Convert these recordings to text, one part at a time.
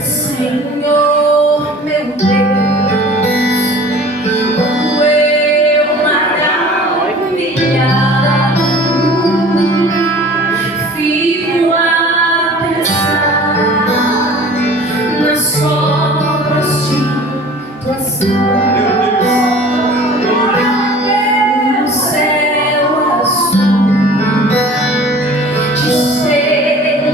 Senhor, meu Deus, quando eu maravilhar, fico a pensar nas obras de tuas mãos, no céu azul de ser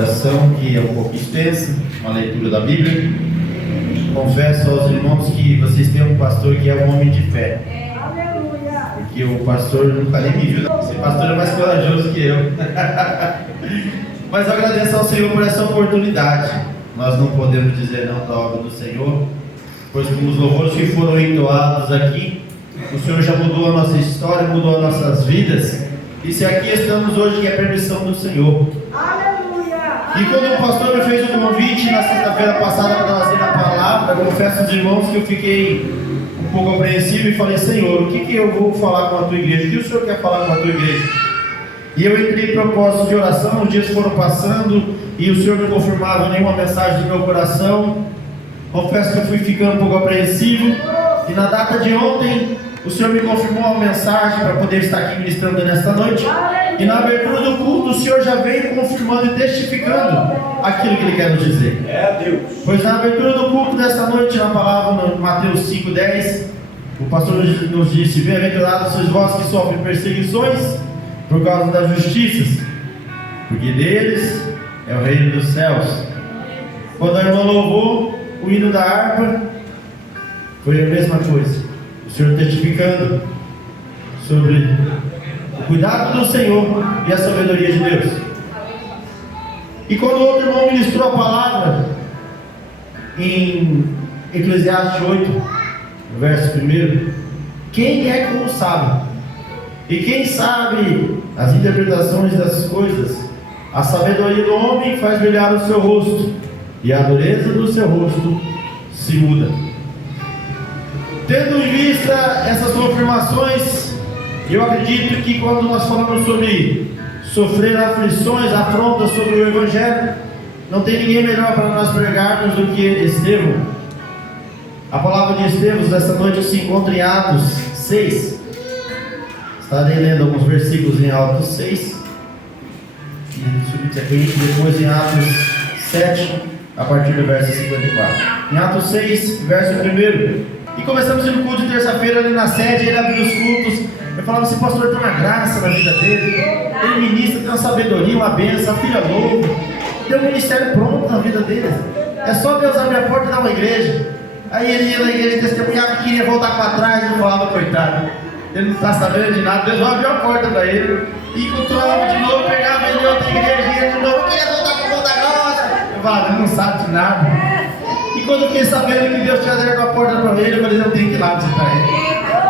oração que é um pouco extensa, uma leitura da Bíblia. Confesso aos irmãos que vocês têm um pastor que é um homem de fé. Porque o pastor nunca nem me viu. Esse pastor é mais corajoso que eu. Mas eu agradeço ao Senhor por essa oportunidade. Nós não podemos dizer não da obra do Senhor, pois como os louvores que foram entoados aqui, o Senhor já mudou a nossa história, mudou as nossas vidas. E se aqui estamos hoje, é permissão do Senhor. E quando o pastor me fez o convite na sexta-feira passada para trazer a palavra, eu confesso aos irmãos que eu fiquei um pouco apreensivo e falei: Senhor, o que eu vou falar com a tua igreja? O que o Senhor quer falar com a tua igreja? E eu entrei em propósito de oração, os dias foram passando e o Senhor não confirmava nenhuma mensagem do meu coração. Confesso que eu fui ficando um pouco apreensivo, e na data de ontem o Senhor me confirmou a mensagem para poder estar aqui ministrando nesta noite. E na abertura do culto o Senhor já veio confirmando e testificando aquilo que Ele quer nos dizer. Deus. Pois na abertura do culto desta noite, na palavra no Mateus 5,10, o pastor nos disse: bem-aventurados sois vós que sofrem perseguições por causa das justiças, porque deles é o reino dos céus. Quando a irmã louvou o hino da harpa, foi a mesma coisa. O Senhor testificando sobre o cuidado do Senhor e a sabedoria de Deus. E quando o outro irmão ministrou a palavra em Eclesiastes 8, verso 1, quem é que não sabe? E quem sabe as interpretações das coisas? A sabedoria do homem faz brilhar o seu rosto, e a dureza do seu rosto se muda. Tendo em vista essas confirmações, eu acredito que quando nós falamos sobre sofrer aflições, afrontas sobre o Evangelho, não tem ninguém melhor para nós pregarmos do que Estevão. A palavra de Estevão dessa noite se encontra em Atos 6. Estarei lendo alguns versículos em Atos 6, e depois em Atos 7, a partir do verso 54. Em Atos 6, verso 1. E começamos no culto de terça-feira ali na sede. Ele abriu os cultos. Eu falava assim: pastor, tem uma graça na vida dele. Ele ministra, tem uma sabedoria, uma bênção, a filha louva. Tem um ministério pronto na vida dele. É só Deus abrir a porta e dar uma igreja. Aí ele ia na igreja testemunhava que queria voltar para trás. Eu falava: coitado, ele não está sabendo de nada. Deus abriu a porta para ele. E encontrava de novo, pegava ele em outra igreja, ia de novo, queria voltar para Ponta Grossa. Eu falava: ele não sabe de nada. E quando eu fiquei sabendo que Deus tinha aberto a porta para ele, eu falei: eu tenho que ir lá visitar ele.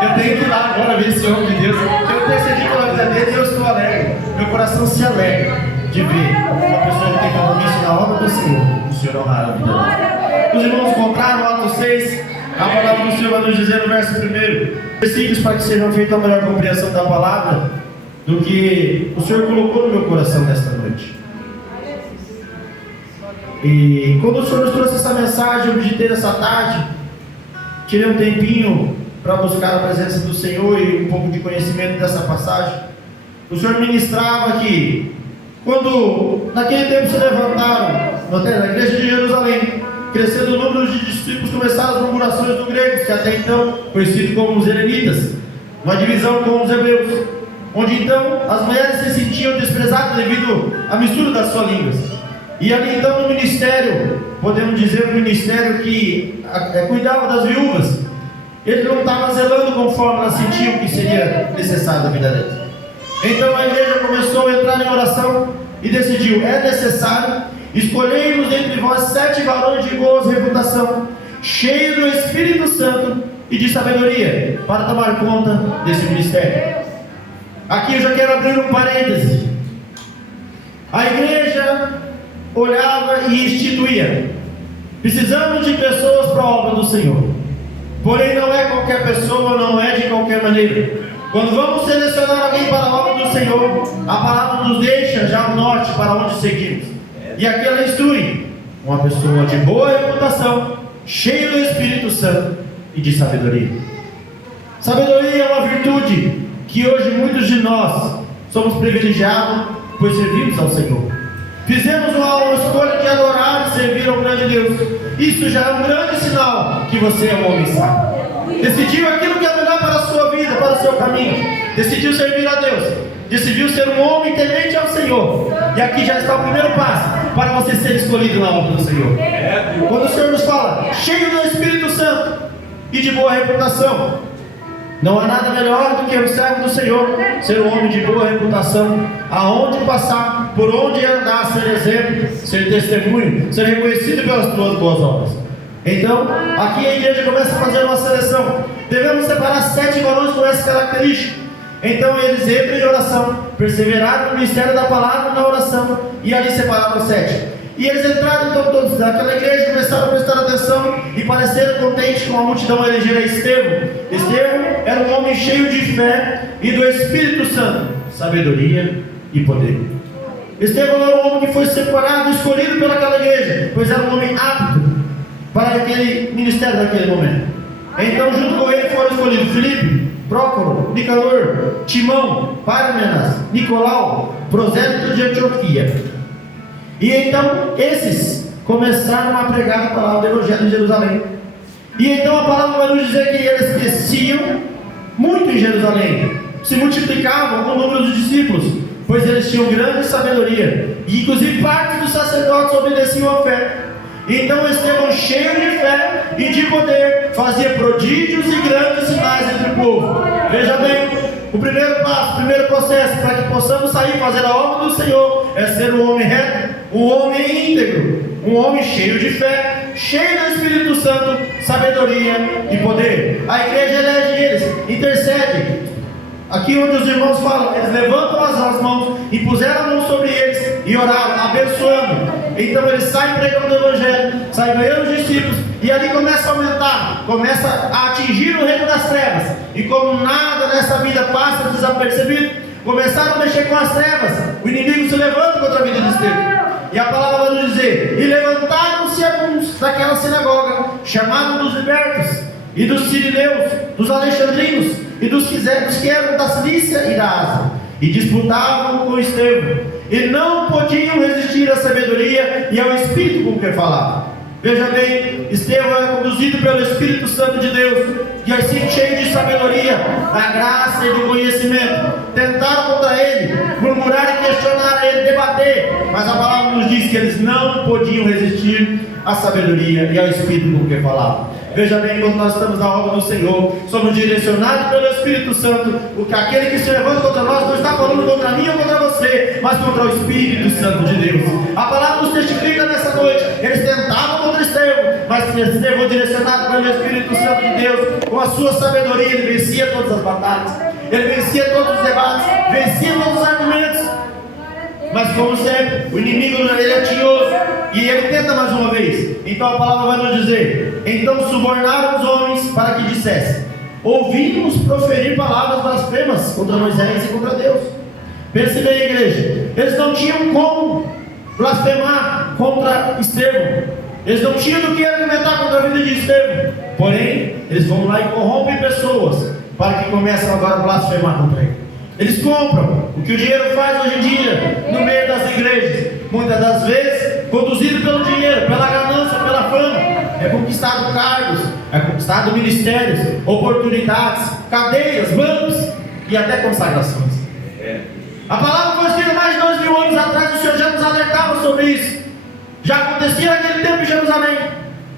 Eu tenho que ir lá agora ver esse homem de Deus. Eu intercedi pela vida dele e eu estou alegre. Meu coração se alegra de ver uma pessoa que tem compromisso na obra do Senhor. O Senhor honrar a vida dele. Os irmãos encontraram Atos 6, a palavra do Senhor vai nos dizer no verso 1. Versículos para que sejam feitas a melhor compreensão da palavra do que o Senhor colocou no meu coração nesta noite. E quando o Senhor nos trouxe essa mensagem, eu meditei nessa tarde, tirei um tempinho para buscar a presença do Senhor e um pouco de conhecimento dessa passagem. O Senhor ministrava que quando naquele tempo se levantaram na igreja de Jerusalém, crescendo o número de discípulos, começaram as murmurações dos gregos, que até então conhecidos como os helenitas, uma divisão com os hebreus, onde então as mulheres se sentiam desprezadas devido à mistura das suas línguas. E ali então no ministério, podemos dizer o ministério que cuidava das viúvas, ele não estava zelando conforme elas sentiam que seria necessário na vida delas. Então a igreja começou a entrar em oração e decidiu: é necessário escolhermos dentre vós 7 varões de boa reputação, cheios do Espírito Santo e de sabedoria, para tomar conta desse ministério. Aqui eu já quero abrir um parêntese. A igreja olhava e instituía: precisamos de pessoas para a obra do Senhor. Porém não é qualquer pessoa, não é de qualquer maneira. Quando vamos selecionar alguém para a obra do Senhor, a palavra nos deixa já o norte para onde seguimos. E aqui ela instrui: uma pessoa de boa reputação, cheia do Espírito Santo e de sabedoria. Sabedoria é uma virtude que hoje muitos de nós somos privilegiados, pois servimos ao Senhor. Fizemos uma escolha de adorar e servir ao grande Deus. Isso já é um grande sinal que você é um homem sábio. Decidiu aquilo que é melhor para a sua vida, para o seu caminho. Decidiu servir a Deus. Decidiu ser um homem temente ao Senhor. E aqui já está o primeiro passo para você ser escolhido na obra do Senhor. Quando o Senhor nos fala, cheio do Espírito Santo e de boa reputação, não há nada melhor do que o servo do Senhor ser um homem de boa reputação, aonde passar, por onde andar, ser exemplo, ser testemunho, ser reconhecido pelas tuas boas obras. Então, aqui a igreja começa a fazer uma seleção. Devemos separar 7 varões com essa característica. Então eles entram em oração, perseveraram no ministério da palavra na oração, e ali separaram 7. E eles entraram então todos naquela igreja, começaram a prestar atenção e pareceram contentes com a multidão a eleger a Estevão. Estevão era um homem cheio de fé e do Espírito Santo, sabedoria e poder. Estevão era um homem que foi separado, escolhido pelaquela igreja, pois era um homem apto para aquele ministério naquele momento. Então junto com ele foram escolhidos Filipe, Prócoro, Nicanor, Timão, Pármenas, Nicolau, prosélito de Antioquia. E então esses começaram a pregar a palavra do Evangelho em Jerusalém. E então a palavra vai nos dizer que eles cresciam muito em Jerusalém, se multiplicavam com o número dos discípulos, pois eles tinham grande sabedoria, e inclusive parte dos sacerdotes obedeciam à fé. Então Estevão, cheio de fé e de poder, fazia prodígios e grandes sinais entre o povo. Veja bem, o primeiro passo, o primeiro processo para que possamos sair e fazer a obra do Senhor é ser um homem reto, um homem íntegro, um homem cheio de fé, cheio do Espírito Santo, sabedoria e poder. A igreja elege eles, intercede. Aqui onde os irmãos falam, eles levantam as mãos e puseram a mão sobre eles e oraram, abençoando. Então eles saem pregando o Evangelho, saem ganhando discípulos, e ali começa a aumentar, começa a atingir o reino das trevas. E como nada nessa vida passa desapercebido, começaram a mexer com as trevas. O inimigo se levanta contra a vida de Estevão. E a palavra vai nos dizer: e levantaram-se alguns daquela sinagoga, chamados dos libertos, e dos sirineus, dos alexandrinos, e dos que eram da Cilícia e da Ásia, e disputavam com Estevão, e não podiam resistir à sabedoria e ao Espírito com que falava. Veja bem, Estevão é conduzido pelo Espírito Santo de Deus, e assim cheio de sabedoria, da graça e do conhecimento. Tentaram contra ele, murmurar e questionar ele, debater, mas a palavra nos diz que eles não podiam resistir à sabedoria e ao Espírito com que falava. Veja bem, quando nós estamos na obra do Senhor, somos direcionados pelo Espírito Santo, porque aquele que se levanta contra nós não está falando contra mim ou contra você, mas contra o Espírito Santo de Deus. A palavra nos testifica nessa noite, eles tentavam contra Estevão, mas Estevão, direcionado pelo Espírito Santo de Deus, com a sua sabedoria, ele vencia todas as batalhas, ele vencia todos os debates, vencia todos os argumentos. Mas como sempre, o inimigo ele é tinhoso, e ele tenta mais uma vez. Então a palavra vai nos dizer: então subornaram os homens para que dissessem: ouvimos proferir palavras blasfemas contra Moisés e contra Deus. Pense bem, igreja, eles não tinham como blasfemar contra Estevão, eles não tinham do que argumentar contra a vida de Estevão. Porém, eles vão lá e corrompem pessoas para que comecem agora a blasfemar contra ele. Eles compram o que o dinheiro faz hoje em dia no meio das igrejas. Muitas das vezes, conduzido pelo dinheiro, pela ganância, pela fama, é conquistado cargos, é conquistado ministérios, oportunidades, cadeias, bancos e até consagrações. A palavra foi escrita mais de 2000 anos atrás. O Senhor já nos alertava sobre isso. Já acontecia naquele tempo em Jerusalém.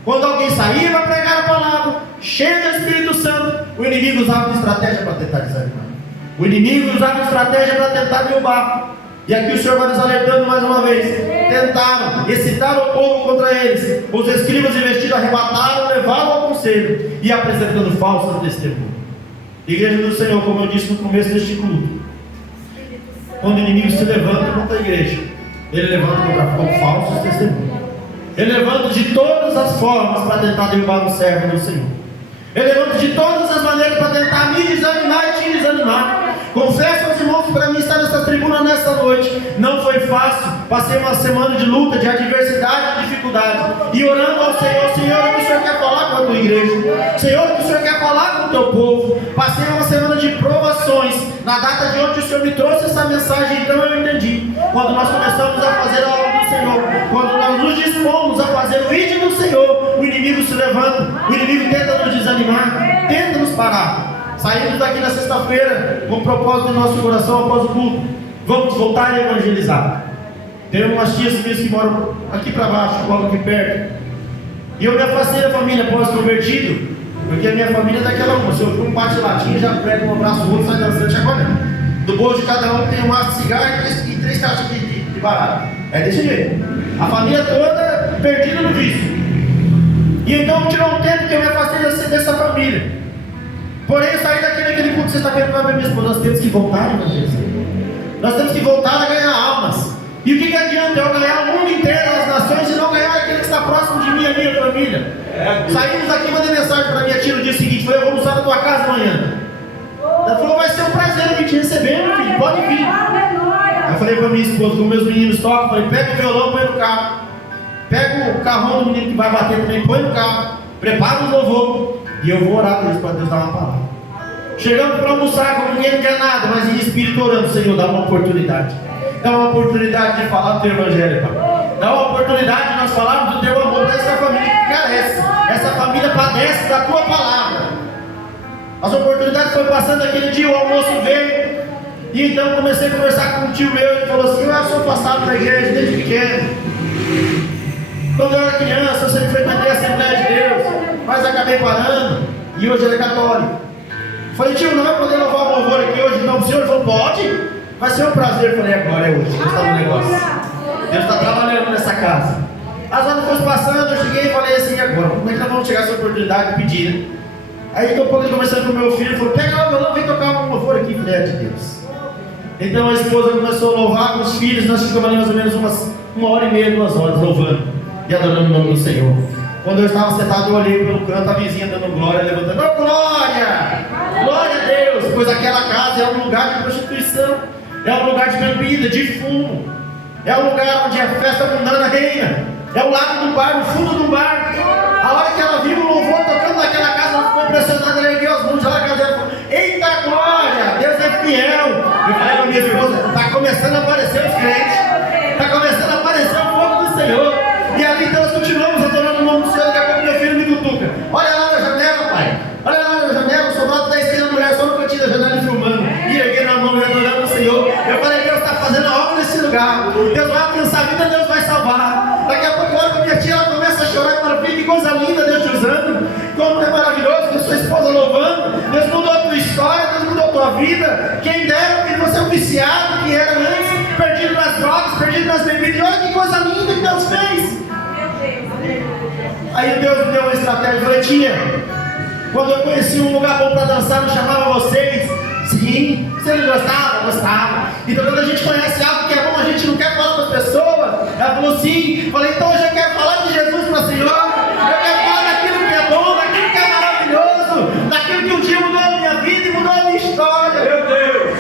Quando alguém saía para pregar a palavra, cheio do Espírito Santo, o inimigo usava de estratégia para tentar desanimar. O inimigo usava estratégia para tentar derrubar. E aqui o Senhor vai nos alertando mais uma vez. Tentaram, excitaram o povo contra eles. Os escribas investidos arrebataram, levaram ao conselho e apresentando falsas testemunhas. Igreja do Senhor, como eu disse no começo deste culto, quando o inimigo se levanta contra a igreja, ele levanta contra falsos testemunhos. Ele levanta de todas as formas para tentar derrubar o servo do Senhor. Ele levanta de todas as maneiras para tentar me desanimar e te desanimar. Confesso aos irmãos que para mim estar nessa tribuna nesta noite não foi fácil. Passei uma semana de luta, de adversidade, de dificuldade, e orando ao Senhor: Senhor, o que o Senhor quer falar com a tua igreja? Senhor, o que o Senhor quer falar com o teu povo? Passei uma semana de provações. Na data de onde o Senhor me trouxe essa mensagem, então eu entendi. Quando nós começamos a fazer a obra do Senhor, quando nós nos dispomos a fazer o ídolo do Senhor, o inimigo se levanta, o inimigo tenta nos desanimar, tenta nos parar. Saímos daqui na sexta-feira com o propósito do nosso coração após o culto: vamos voltar a evangelizar. Tem umas tias minhas que moram aqui para baixo, logo aqui perto. E eu me afastei da família pós-convertido, porque a minha família é daquela uma. Se eu for um bate latinha, já pega um abraço do outro, sai dançando, chacoalhando. Do bolso de cada um tem um maço de cigarro e três caixas de barato. É desse jeito. A família toda perdida no vício. E então tirou um tempo que eu me afastei dessa família. Porém, eu saí daquele culto sexta-feira para ver minha esposa. Nós temos que voltar, irmão Jesus. Nós temos que voltar a ganhar almas. E o que adianta eu ganhar o mundo inteiro, as nações, e não ganhar aquele que está próximo de mim, a minha família? Saímos daqui, mandei mensagem para minha tia no dia seguinte. Falei, eu vou almoçar na tua casa amanhã. Ela falou, vai ser um prazer eu vir te receber, meu filho, pode vir. Aí eu falei para minha esposa, como meus meninos tocam, falei, pega o violão, põe no carro. Pega o carrão do menino que vai bater também, põe no carro. Prepara o louvor. E eu vou orar para Deus dar uma palavra. Chegamos para almoçar, como ninguém não quer nada, mas em espírito orando, Senhor, dá uma oportunidade. Dá uma oportunidade de falar do teu evangelho, Pai. Dá uma oportunidade de nós falarmos do teu amor para essa família que carece. Essa família padece da tua palavra. As oportunidades foram passando aquele dia, o almoço veio. E então comecei a conversar com um tio meu. Ele falou assim, eu sou afastado da igreja desde pequeno. Quando eu era criança, eu sempre frequentei a Assembleia de Deus, mas acabei parando. E hoje ele é católico. Falei, tio, não vai poder louvar o louvor aqui hoje não? O senhor falou, pode? Vai ser um prazer. Falei, agora é hoje, Deus está no negócio. Deus está trabalhando nessa casa. As horas foram passando, eu cheguei e falei assim, agora, como é que nós vamos chegar a essa oportunidade de pedir, né? Aí daqui a pouco ele conversando com o meu filho, ele falou, pega o violão, vem tocar um louvor aqui, filha de Deus. Então a esposa começou a louvar com os filhos, nós ficamos ali mais ou menos uma hora e meia, 2 horas, louvando e adorando o nome do Senhor. Quando eu estava sentado, eu olhei pelo canto, a vizinha dando glória, levantando, oh, glória! Glória a Deus! Pois aquela casa é um lugar de prostituição, é um lugar de bebida, de fumo, é um lugar onde a festa mundana reina, é o lado do bar, no fundo do bar. A hora que ela viu o louvor tocando naquela casa, ela ficou impressionada, ela ergueu as mãos, ela falou, eita glória, Deus é fiel. Eu falei para minha esposa, está começando a aparecer os crentes, está começando a aparecer o fogo do Senhor. E ali então nós continuamos adorando o nome do Senhor. Daqui a pouco meu filho me cutuca, olha lá na janela, pai, olha lá na janela, o soldado da esquina, a mulher só no cantinho da janela filmando, e erguendo a mão e adorando o Senhor. Eu falei, Deus está fazendo a obra nesse lugar, Deus vai alcançar a vida, Deus vai salvar. Daqui a pouco eu olho para minha tia, ela começa a chorar e fala, que coisa linda Deus te usando, como é maravilhoso, que sua esposa louvando, Deus mudou a tua história, Deus mudou a tua vida. Quem dera que você é um viciado que era antes, perdido nas drogas, perdido nas bebidas, e olha que coisa linda que Deus fez. Aí Deus me deu uma estratégia, eu falei, tia, quando eu conheci um lugar bom para dançar, eu chamava vocês. Sim, você não gostava? Gostava. Então quando a gente conhece algo que é bom, a gente não quer falar para as pessoas. Ela falou sim. Falei, então hoje eu quero falar de Jesus para a senhora. Eu quero falar daquilo que é bom, daquilo que é maravilhoso, daquilo que um dia mudou a minha vida e mudou a minha história. Meu Deus!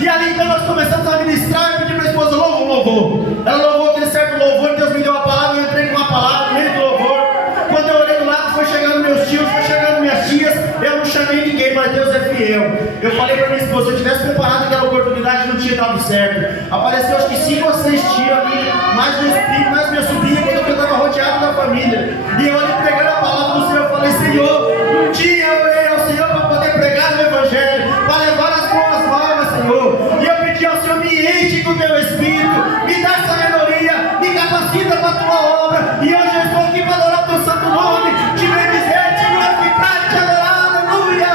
E ali então nós começamos a ministrar e pedi para a esposa, louva o louvor. Ela louvou aquele certo louvor, Deus me deu a palavra, eu entrei com a palavra no meio do louvor. Quando eu olhei do lado, foi chegando meus tios, foi chegando minhas tias, eu não chamei ninguém, mas Deus é fiel. Eu falei para minha esposa, se eu tivesse preparado aquela oportunidade, não tinha dado certo. Apareceu acho que 5 ou 6 tios ali, mais meu espírito, mais minha sobrinha, quando eu estava rodeado da família. E eu ali pregando a palavra do Senhor, eu falei, Senhor, um dia eu orei ao Senhor para poder pregar o Evangelho, para levar as boas novas, Senhor. E eu pedi ao Senhor, me enche com o teu Espírito, me dá sabedoria, me capacita para a tua obra. E hoje eu estou aqui para adorar o teu santo nome, te bendizer, te glorificar, te adorar, aleluia!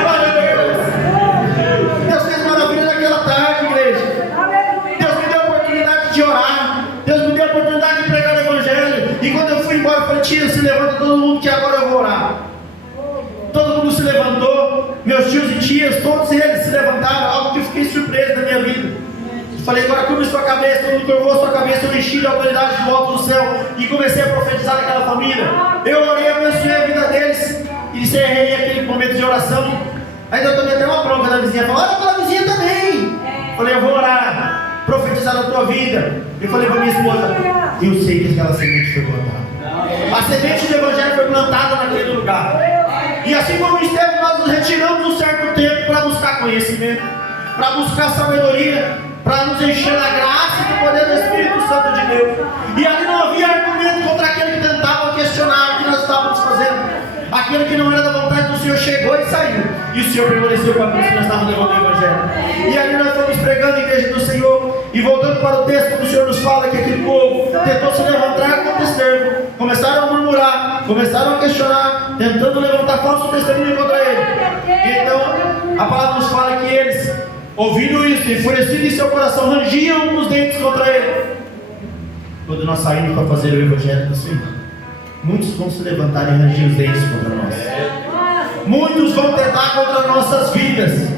Glória a Deus! Deus fez maravilha naquela tarde, igreja. Deus me deu a oportunidade de orar, Deus me deu a oportunidade de pregar o Evangelho. E quando eu fui embora, eu falei, tia, se levanta todo mundo que agora eu vou orar. Todo mundo se levantou, meus tios e tias, todos eles se levantaram, algo que eu fiquei surpreso na minha vida. Falei, agora curva sua cabeça, todo mundo curvou sua cabeça, eu enchi de autoridade do alto do céu e comecei a profetizar naquela família. Eu orei, abençoei a vida deles e encerrei aquele momento de oração. Ainda eu tomei até uma bronca da vizinha, falou, olha aquela vizinha também. Falei, eu vou orar, profetizar na tua vida. Eu falei para minha esposa, eu sei que aquela semente foi plantada. A semente do Evangelho foi plantada naquele lugar. E assim como esteve, nós nos retiramos um certo tempo para buscar conhecimento, para buscar sabedoria, para nos encher da graça e do poder do Espírito Santo de Deus. E ali não havia argumento contra aquele que tentava questionar o que nós estávamos fazendo, aquele que não era da vontade do Senhor. Senhor chegou e saiu. E o Senhor permaneceu com a gente que nós estávamos levando o Evangelho. E ali nós fomos pregando a igreja do Senhor. E voltando para o texto, quando o Senhor nos fala que aquele povo tentou se levantar contra esse termo, começaram a murmurar, começaram a questionar, tentando levantar falso testemunho contra ele. Então, a palavra nos fala que eles, ouvindo isso, enfurecidos em seu coração, rangiam os dentes contra ele. Quando nós saímos para fazer o Evangelho do Senhor, muitos vão se levantar e rangir os dentes contra nós. Muitos vão tentar contra nossas vidas.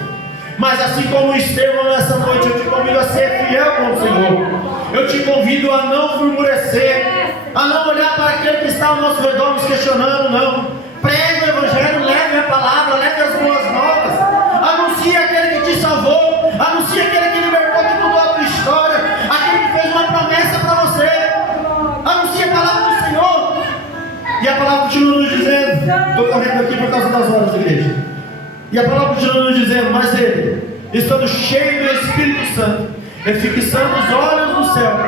Mas assim como Estevão nessa noite, eu te convido a ser fiel com o Senhor. Eu te convido a não murmurecer, a não olhar para aquele que está ao nosso redor nos questionando, não. Pregue o Evangelho, leve a palavra, leve as boas novas. Anuncie aquele que te salvou, anuncie aquele que libertou, que mudou a tua história, aquele que fez uma promessa para você. Anuncie a palavra do Senhor. E a palavra continua nos dizendo, estou correndo aqui por causa das horas, igreja. E a palavra continua nos dizendo, mas ele, estando cheio do Espírito Santo, e fixando os olhos no céu,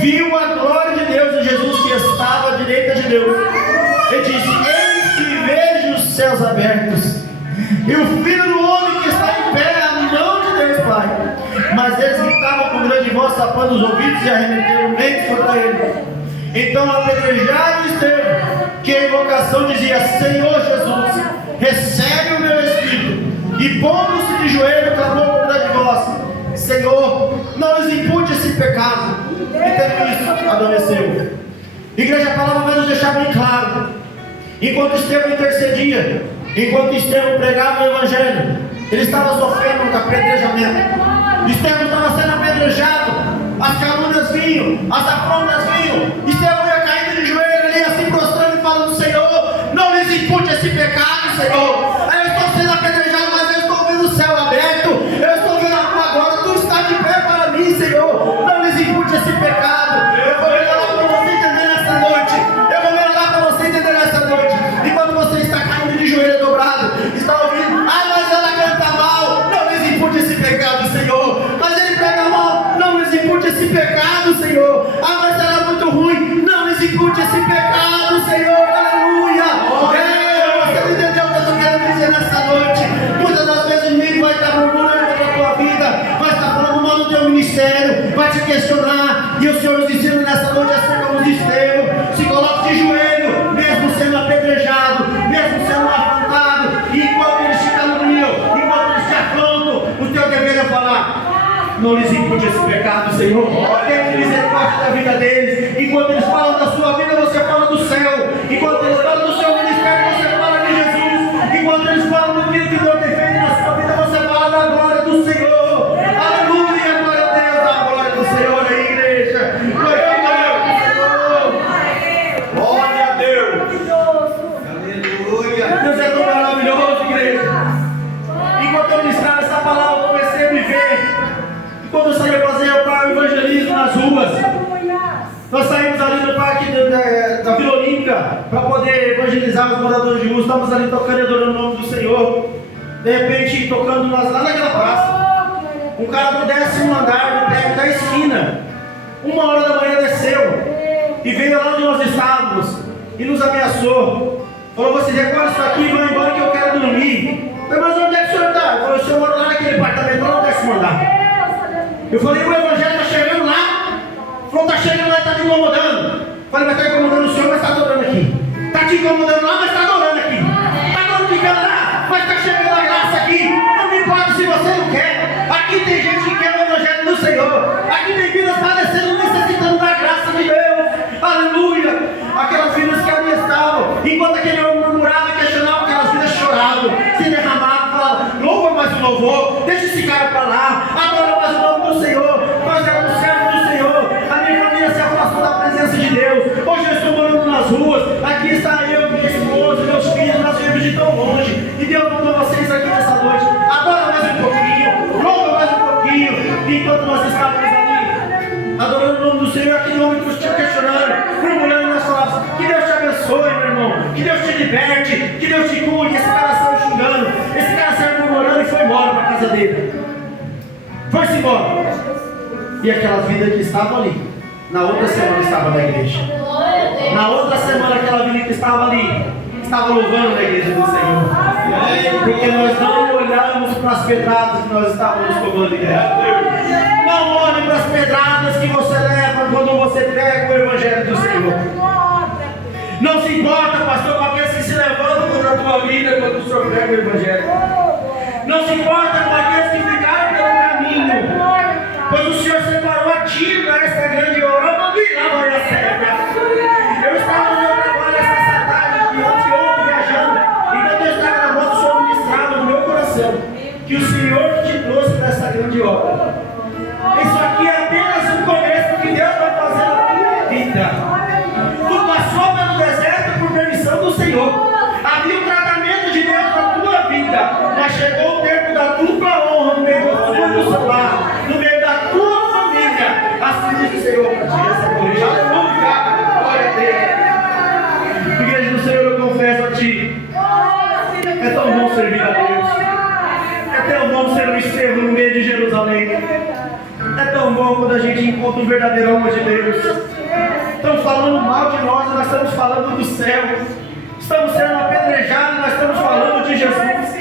viu a glória de Deus e Jesus que estava à direita de Deus. Ele disse, eis que vejo os céus abertos, e o Filho do Homem que está em pé à mão de Deus Pai. Mas eles gritavam com grande voz, tapando os ouvidos e arremetendo mentes contra ele. Então apedrejaram Estevão, que a invocação dizia, Senhor Jesus, recebe o meu espírito. E pondo-se de joelho, clamou com grande voz, Senhor, não nos impute esse pecado. E tendo isso, adormeceu. Igreja, a palavra vai nos deixar bem claro. Enquanto Estevão intercedia, enquanto Estevão pregava o Evangelho, ele estava sofrendo um apedrejamento. Estevão estava sendo apedrejado, as calúnias vinham, as afrontas vinham. Estevão ia caindo de joelho, ele ia se prostrando e falando, Senhor, não lhes impute esse pecado, Senhor. Eu estou sendo apedrejado, mas eu estou vendo o céu aberto, eu estou vendo agora, tu está de pé para mim, Senhor. Não lhes impute esse pecado. Eu vou melhorar para você entender nessa noite. Eu vou melhorar para você entender nessa noite. E quando você está caindo de joelho dobrado, está ouvindo, mas ela canta mal, não lhes impute esse pecado, Senhor. Mas ele prega mal, não lhes impute esse pecado, Senhor. Mas ela é muito ruim, não lhes impute esse pecado, Senhor. Aleluia. Você não entendeu o que eu estou querendo dizer nessa noite? Muitas das vezes o inimigo vai estar murmurando contra a tua vida, vai estar falando mal do teu ministério, vai te questionar. E o Senhor nos ensina nessa noite a ser como Estevão. Se coloque de joelho, mesmo sendo apedrejado, mesmo sendo afrontado. E enquanto eles te caluniam, enquanto eles te afrontam, o teu dever é falar, não lhes impute esse pecado, Senhor. Tenha misericórdia da vida deles. Enquanto eles falam da sua vida, você fala do céu. Enquanto eles falam do seu ministério, você fala de Jesus. Enquanto eles falam do que Deus tem feito na sua vida, você fala da glória do Senhor. Aleluia, glória a Deus, a glória do Senhor aí, igreja. Glória a Deus. Aleluia. Deus é tão maravilhoso, igreja. Enquanto eu ministrava essa palavra, eu comecei a viver. Quando eu saí a fazer o evangelismo nas ruas, nós saímos ali no parque da Vila Olímpica para poder evangelizar os moradores de rua. Estávamos ali tocando e adorando o nome do Senhor. De repente, tocando lá naquela praça, um cara do 10º andar do prédio da esquina, 1h da manhã desceu e veio lá onde nós estávamos e nos ameaçou. Falou, você recolhe isso aqui e vai embora que eu quero dormir. Eu falei, mas onde é que o senhor está? Ele falou, o senhor mora lá naquele apartamento, lá no 10º andar. Eu falei, o evangelho está chegando lá. Falou, está chegando lá e está te incomodando. Eu falei, mas está incomodando o senhor, mas está adorando aqui. Está te incomodando lá, mas está adorando aqui. Está glorificando lá, mas está chegando a graça aqui. Não me importa se você não quer. Aqui tem gente que quer o evangelho do Senhor. Aqui tem vidas padecendo, necessitando da graça de Deus. Aleluia. Aquelas vidas que ali estavam, enquanto aquele homem murmurava e questionava, aquelas vidas choravam, se derramavam, falavam, louva mais o louvor, deixa esse cara para lá, adora mais o nome do Senhor. Nós éramos servos do Senhor. A minha família se afastou da presença de Deus. Hoje eu estou morando nas ruas. Aqui está eu, minha esposa, meus filhos. Nós viemos de tão longe. E Deus mandou vocês aqui nessa noite. Adora mais um pouquinho, louva mais um pouquinho. E enquanto nós estávamos ali adorando o nome do Senhor, aquele homem que te questionando, murmurando nas palavras, que Deus te abençoe, meu irmão, que Deus te liberte, que Deus te cuide. Esse cara saiu xingando, esse cara saiu murmurando e foi embora para a casa dele. Foi-se embora. E aquela vida que estava ali, na outra semana estava na igreja. Na outra semana aquela vida que estava ali, estava louvando a igreja do Senhor. Porque nós não olhamos para as pedradas que nós estávamos tomando, igreja. Não olhe para as pedradas que você leva quando você prega o Evangelho do Senhor. Não se importa, pastor, com aqueles que se levantam contra a tua vida quando o Senhor prega o Evangelho. Não se importa com aqueles que ficaram pelo caminho, pois o Senhor separou a ti para esta grande obra. Eu estava no meu trabalho esta tarde, ontem viajando, enquanto eu estava na moto, o Senhor ministrava no meu coração que o Senhor te trouxe para esta grande obra. Isso aqui é apenas um começo do que Deus vai fazer na tua vida. Tu passou pelo deserto por permissão do Senhor. Havia um tratamento de Deus na tua vida, mas chegou o tempo da dupla honra no meio do seu lar, no meio da tua família. Assim diz o Senhor para ti, essa corrija. Aleluia, glória a Deus. Igreja do Senhor, eu confesso a ti, é tão bom servir a Deus. É tão bom ser um Estevão no meio de Jerusalém. É tão bom quando a gente encontra o verdadeiro amor de Deus. Estão falando mal de nós estamos falando do céu. Estamos sendo apedrejados, nós estamos falando de Jesus.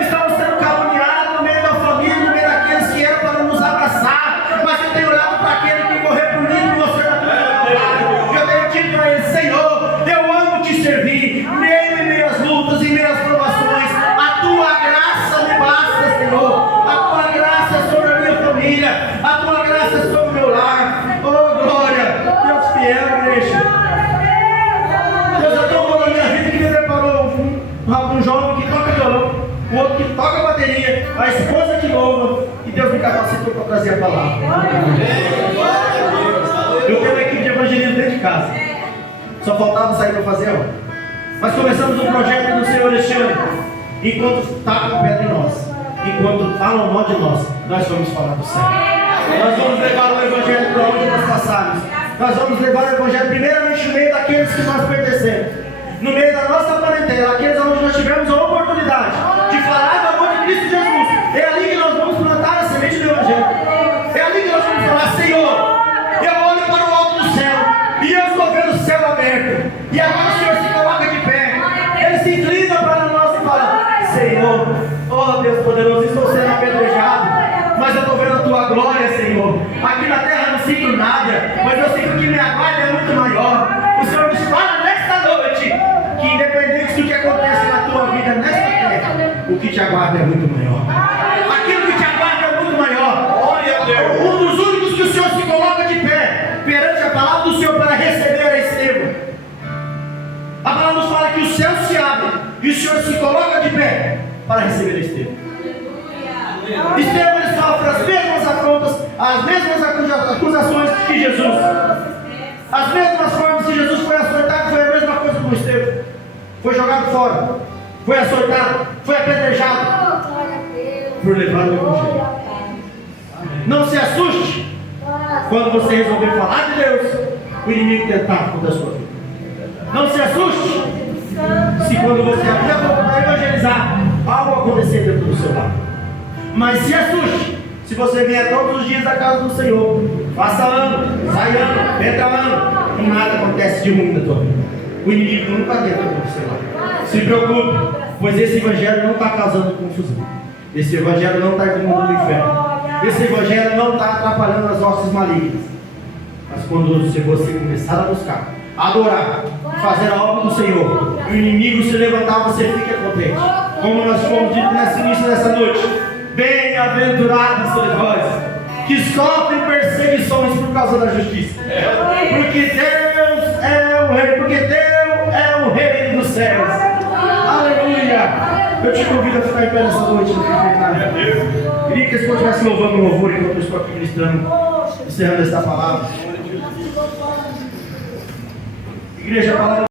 Estamos sendo caluniados no meio da família, no meio daqueles que eram para nos abraçar. Mas eu tenho olhado para aquele que morreu por mim e você na tua vida. Eu tenho dito para ele: Senhor, eu amo te servir, mesmo em meio às lutas, em meio às provações. A tua graça me basta, Senhor. A tua graça é sobre a minha família. A tua graça é sobre o meu lar. Oh, glória! Deus fiel, igreja. Deus é tão bom na minha vida que me preparou um jovem que toca violão, o outro que toca bateria, a esposa que louva, e Deus me capacitou para trazer a palavra. Eu tenho uma equipe de evangelismo dentro de casa. Só faltava sair para fazer ela. Mas começamos um projeto do Senhor este ano. Enquanto tacam pedra em nós, enquanto falam mal de nós vamos falar do céu. Nós vamos levar o Evangelho para onde nós passarmos. Nós vamos levar o Evangelho primeiramente no meio daqueles que nós pertencemos, no meio da nossa parentela, aqueles onde nós tivemos a oportunidade de falar do amor de Cristo Jesus. É ali que nós vamos plantar a semente do Evangelho. É ali que nós vamos falar: Senhor, eu olho para o alto do céu e eu estou vendo o céu aberto. E agora o Senhor se coloca de pé. Ele se inclina para nós e fala: Senhor, oh Deus poderoso, estou sendo apedrejado, mas eu estou vendo a tua glória, Senhor. Aqui na terra não sinto nada, mas eu sinto que minha guarda é muito maior. O Senhor nos fala nesta noite que, independente do que acontece na tua vida nesta terra, o que te aguarda é muito maior. Aquilo que te aguarda é muito maior. Glória a Deus. Um dos únicos que o Senhor se coloca de pé perante a palavra do Senhor para receber a Estevão. A palavra nos fala que o céu se abre e o Senhor se coloca de pé para receber a Estevão. Estevão, ele sofre as mesmas afrontas, as mesmas acusações que Jesus. As mesmas formas que Jesus foi açoitado, foi a mesma coisa com Estevão. Foi jogado fora, foi açoitado, foi apedrejado por levar o Evangelho. Não se assuste quando você resolver falar de Deus, o inimigo tentar contra a sua vida. Não se assuste se quando você abrir a boca para evangelizar, algo acontecer dentro do seu lar. Mas se assuste se você vier todos os dias da casa do Senhor, passa ano, sai ano, entra ano, e nada acontece de ruim na tua vida. O inimigo nunca entra no seu lar. Se preocupe, pois esse evangelho não está causando confusão. Esse evangelho não está indo no inferno. Esse evangelho não está atrapalhando as nossas malignas. Mas quando você começar a buscar, adorar, fazer a obra do Senhor, e o inimigo se levantar, você fica contente. Como nós fomos dito nesse início dessa noite: bem-aventurados sois vós que sofrem perseguições por causa da justiça, porque Deus é o Rei, porque Deus é o Rei dos céus. Aleluia! Eu te convido a ficar em pé nessa noite. Queria que eles continuassem louvando o louvor enquanto eu estou aqui ministrando, encerrando esta palavra. Igreja, a palavra